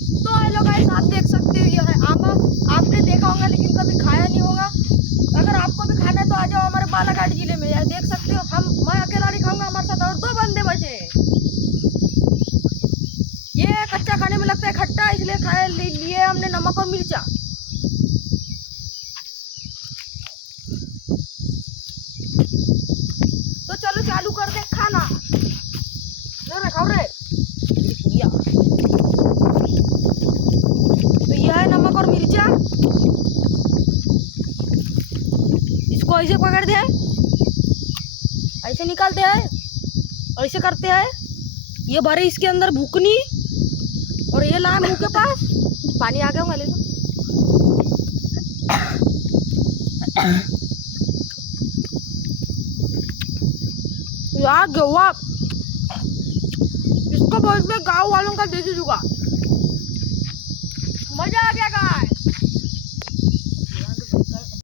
तो hello guys, आप देख सकते हो ये है आमा। आपने देखा होगा लेकिन कभी खाया नहीं होगा। अगर आपको भी खाना है तो आ जाओ हमारे बालाघाट जिले में। यार देख सकते हो, मैं अकेला नहीं खाऊंगा, हमारे साथ और 2 बंदे बचे। ये कच्चा खाने में लगता है खट्टा, इसलिए खाए लिए हमने नमक और मिर्चा। तो चलो चालू कर दे खाना। रे खाओ रे। तो यह है नमक और मिर्चा। इसको ऐसे पकड़ते हैं, ऐसे निकालते हैं, ऐसे करते हैं। ये भरे इसके अंदर भूकनी, और ये ला मुंह के पास। पानी आ गया होगा, ले लो। यार गवा, इसको बोलते हैं गाँव वालों का देसी जुगाड़।